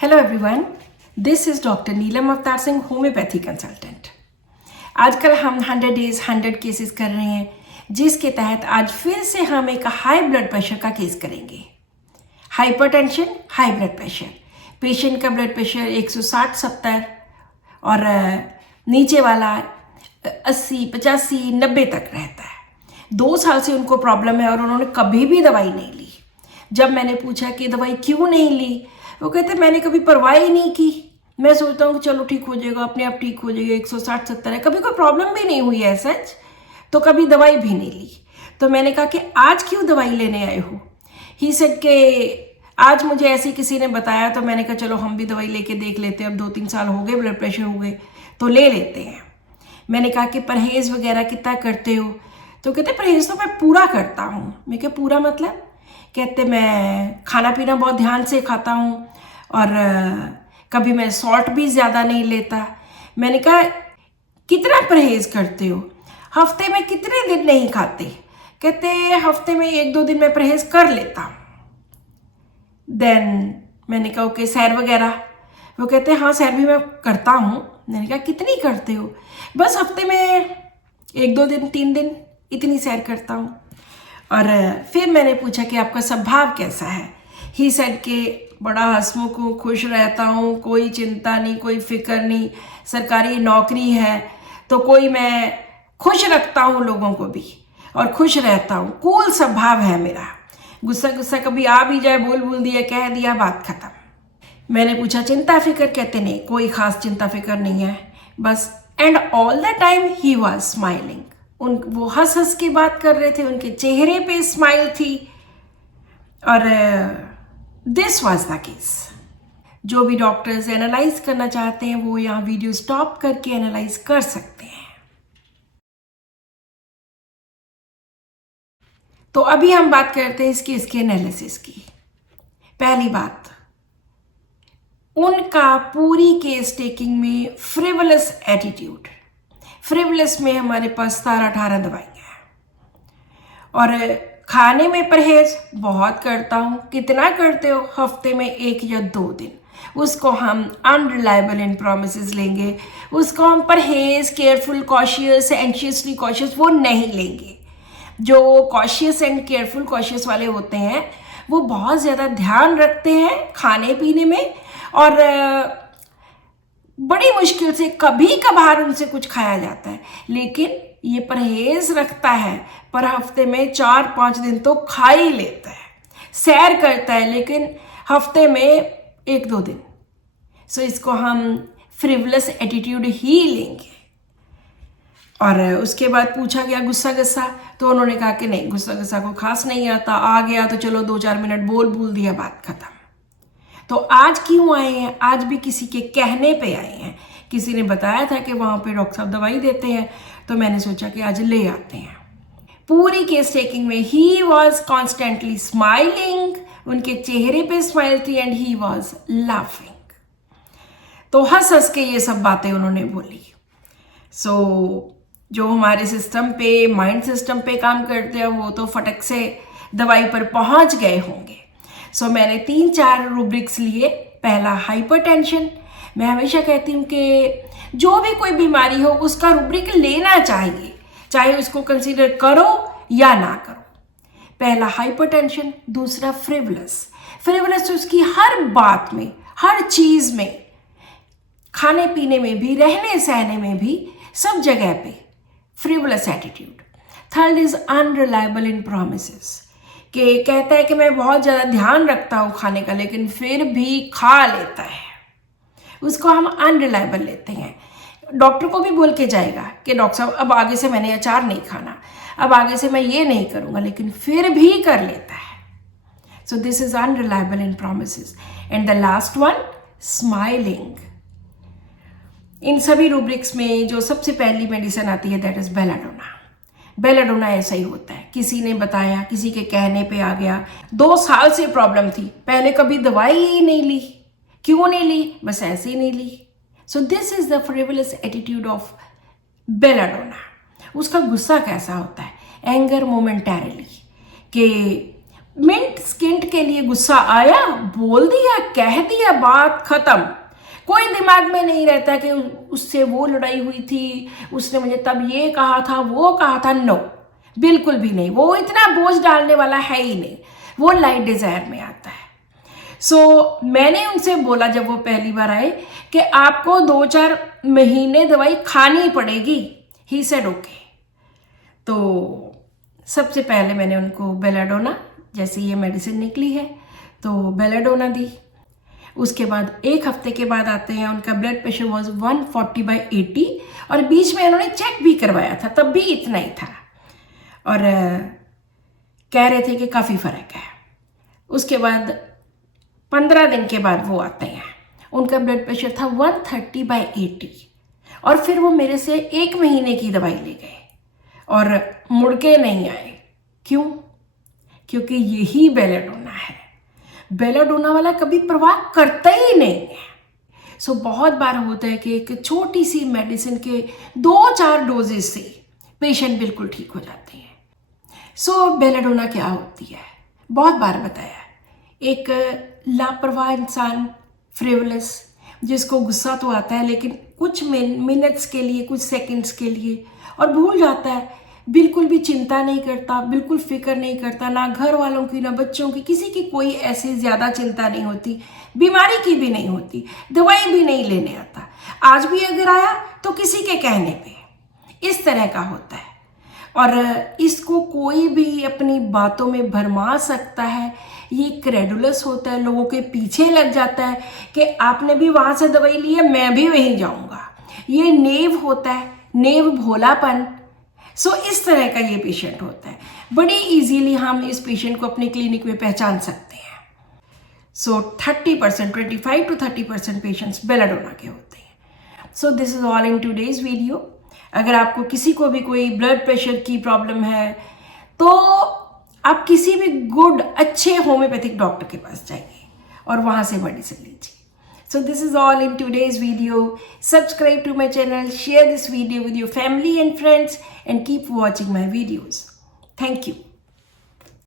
Hello everyone, this is doctor Neelam Avtar Singh, homeopathy consultant. आजकल हम 100 days 100 cases कर रहे हैं, जिसके तहत आज फिर से हम एक हाई ब्लड प्रेशर का केस करेंगे। Hypertension, high blood pressure. Patient का ब्लड प्रेशर 160-70 और नीचे वाला 80-85-90 तक रहता है। 2 साल से उनको प्रॉब्लम है और उन्होंने कभी भी दवाई नहीं ली। जब मैंने पूछा कि दवाई क्यों नहीं ली, वो कहते मैंने कभी परवाह ही नहीं की। मैं सोचता हूँ कि चलो ठीक हो जाएगा, अपने आप ठीक हो जाएगा, 160-70 है, कभी कोई प्रॉब्लम भी नहीं हुई है सच, तो कभी दवाई भी नहीं ली। तो मैंने कहा कि आज क्यों दवाई लेने आए हो? ही सेड के आज मुझे ऐसे किसी ने बताया, तो मैंने कहा चलो हम भी दवाई लेके देख लेते हैं। अब 2-3 साल हो गए, ब्लड प्रेशर हो गए, तो ले लेते हैं। मैंने कहा कि परहेज़ वगैरह कितना करते हो? तो कहते परहेज़ तो मैं पूरा करता हूँ। मैं क्या पूरा मतलब? कहते मैं खाना पीना बहुत ध्यान से खाता हूँ और कभी मैं सॉल्ट भी ज़्यादा नहीं लेता। मैंने कहा कितना परहेज़ करते हो? हफ्ते में कितने दिन नहीं खाते? कहते हफ्ते में 1-2 दिन मैं परहेज़ कर लेता हूँ। देन मैंने कहा ओके, सैर वगैरह? वो कहते हाँ सैर भी मैं करता हूँ। मैंने कहा कितनी करते हो? बस हफ्ते में 1-2 दिन 3 दिन इतनी सैर करता हूँ। और फिर मैंने पूछा कि आपका स्वभाव कैसा है? ही सेड के बड़ा हंसमुख हूँ, खुश रहता हूँ, कोई चिंता नहीं, कोई फिक्र नहीं, सरकारी नौकरी है तो कोई मैं खुश रखता हूँ लोगों को भी और खुश रहता हूँ, कूल स्वभाव है मेरा। गुस्सा कभी आ भी जाए, बोल दिया, कह दिया, बात खत्म। मैंने पूछा चिंता फिक्र? कहते नहीं, कोई खास चिंता फिक्र नहीं है बस। And all the time he was smiling. वो हंस के बात कर रहे थे, उनके चेहरे पे स्माइल थी। और दिस वाज द केस। जो भी डॉक्टर्स एनालाइज करना चाहते हैं वो यहाँ वीडियो स्टॉप करके एनालाइज कर सकते हैं। तो अभी हम बात करते हैं इस केस के एनालिसिस की। पहली बात, उनका पूरी केस टेकिंग में फ्रिवलस एटीट्यूड। फ्रिवलस में हमारे पास 17-18 दवाइयाँ हैं। और खाने में परहेज बहुत करता हूँ। कितना करते हो? हफ्ते में 1 या 2 दिन। उसको हम अनरिलायबल इन प्रोमिसेस लेंगे, उसको हम परहेज, केयरफुल, कॉशियस, एंशियसली कॉशियस वो नहीं लेंगे। जो कॉशियस एंड केयरफुल कॉशियस वाले होते हैं वो बहुत ज़्यादा ध्यान रखते हैं खाने पीने में और बड़ी मुश्किल से कभी कभार उनसे कुछ खाया जाता है, लेकिन ये परहेज रखता है पर हफ्ते में 4-5 दिन तो खा ही लेता है। सैर करता है लेकिन हफ्ते में 1-2 दिन। सो इसको हम फ्रिवलस एटीट्यूड ही लेंगे। और उसके बाद पूछा गया गुस्सा गस्सा, तो उन्होंने कहा कि नहीं, गुस्सा गस्सा को खास नहीं आता, आ गया तो चलो 2-4 मिनट बोल दिया, बात खत्म। तो आज क्यों आए हैं? आज भी किसी के कहने पे आए हैं। किसी ने बताया था कि वहाँ पे डॉक्टर साहब दवाई देते हैं, तो मैंने सोचा कि आज ले आते हैं। पूरी केस टेकिंग में ही वॉज कॉन्स्टेंटली स्माइलिंग, उनके चेहरे पे स्माइल थी एंड ही वॉज लाफिंग। तो हंस के ये सब बातें उन्होंने बोली। सो जो हमारे सिस्टम पे, माइंड सिस्टम पे काम करते हैं वो तो फटक से दवाई पर पहुंच गए होंगे। सो मैंने 3-4 रूब्रिक्स लिए। पहला हाइपरटेंशन। मैं हमेशा कहती हूँ कि जो भी कोई बीमारी हो उसका रूब्रिक लेना चाहिए, चाहे उसको कंसीडर करो या ना करो। पहला हाइपरटेंशन। दूसरा फ्रिवलस। फ्रिवलस उसकी हर बात में, हर चीज़ में, खाने पीने में भी, रहने सहने में भी, सब जगह पे frivolous attitude. Third is unreliable in promises, कि कहता है कि मैं बहुत ज़्यादा ध्यान रखता हूँ खाने का, लेकिन फिर भी खा लेता है। उसको हम अनरिलायबल लेते हैं। डॉक्टर को भी बोल के जाएगा कि डॉक्टर साहब अब आगे से मैंने अचार नहीं खाना, अब आगे से मैं ये नहीं करूँगा, लेकिन फिर भी कर लेता है। So this is unreliable in promises. And the last one, smiling. इन सभी रूब्रिक्स में जो सबसे पहली मेडिसिन आती है दैट इज बेलाडोना। बेलाडोना ऐसा ही होता है, किसी ने बताया, किसी के कहने पे आ गया। 2 साल से प्रॉब्लम थी, पहले कभी दवाई ही नहीं ली। क्यों नहीं ली? बस ऐसे ही नहीं ली। So this is the frivolous attitude of belladonna. उसका गुस्सा कैसा होता है? एंगर मोमेंटरीली, कि मिनट स्किंट के लिए गुस्सा आया, बोल दिया, कह दिया, बात खत्म। कोई दिमाग में नहीं रहता कि उससे वो लड़ाई हुई थी, उसने मुझे तब ये कहा था, वो कहा था। नो, बिल्कुल भी नहीं। वो इतना बोझ डालने वाला है ही नहीं, वो लाइट डिजायर में आता है। सो मैंने उनसे बोला जब वो पहली बार आए कि आपको 2-4 महीने दवाई खानी पड़ेगी। He said okay. तो सबसे पहले मैंने उनको बेलाडोना, जैसे ये मेडिसिन निकली है तो बेलाडोना दी। उसके बाद 1 हफ्ते के बाद आते हैं, उनका ब्लड प्रेशर वॉज 140/80 और बीच में उन्होंने चेक भी करवाया था, तब भी इतना ही था और कह रहे थे कि काफ़ी फ़र्क है। उसके बाद 15 दिन के बाद वो आते हैं, उनका ब्लड प्रेशर था 130/80 और फिर वो मेरे से 1 महीने की दवाई ले गए और मुड़ के नहीं आए। क्यों? क्योंकि यही बेलाडोना है। बेलाडोना वाला कभी परवाह करता ही नहीं है। सो बहुत बार होता है कि एक छोटी सी मेडिसिन के 2-4 डोजेज से पेशेंट बिल्कुल ठीक हो जाते हैं। सो बेलाडोना क्या होती है, बहुत बार बताया। एक लापरवाह इंसान, फ्रिवलस, जिसको गुस्सा तो आता है लेकिन कुछ मिनट्स के लिए, कुछ सेकंड्स के लिए, और भूल जाता है, बिल्कुल भी चिंता नहीं करता, बिल्कुल फिक्र नहीं करता, ना घर वालों की, ना बच्चों की, किसी की कोई ऐसी ज़्यादा चिंता नहीं होती, बीमारी की भी नहीं होती, दवाई भी नहीं लेने आता। आज भी अगर आया तो किसी के कहने पे, इस तरह का होता है। और इसको कोई भी अपनी बातों में भरमा सकता है। ये क्रेडुलस होता है, लोगों के पीछे लग जाता है कि आपने भी वहाँ से दवाई ली है, मैं भी वहीं जाऊँगा। ये नेव होता है, नेव भोलापन। सो इस तरह का ये पेशेंट होता है। बड़ी इजीली हम इस पेशेंट को अपने क्लिनिक में पहचान सकते हैं। सो 30%, 25 to 30% पेशेंट्स बेलाडोना के होते हैं। सो this is all in today's video. अगर आपको किसी को भी कोई ब्लड प्रेशर की प्रॉब्लम है तो आप किसी भी गुड, अच्छे होम्योपैथिक डॉक्टर के पास जाइए और वहाँ से मेडिसिन लीजिए। So this is all in today's video. Subscribe to my channel, share this video with your family and friends, and keep watching my videos. Thank you.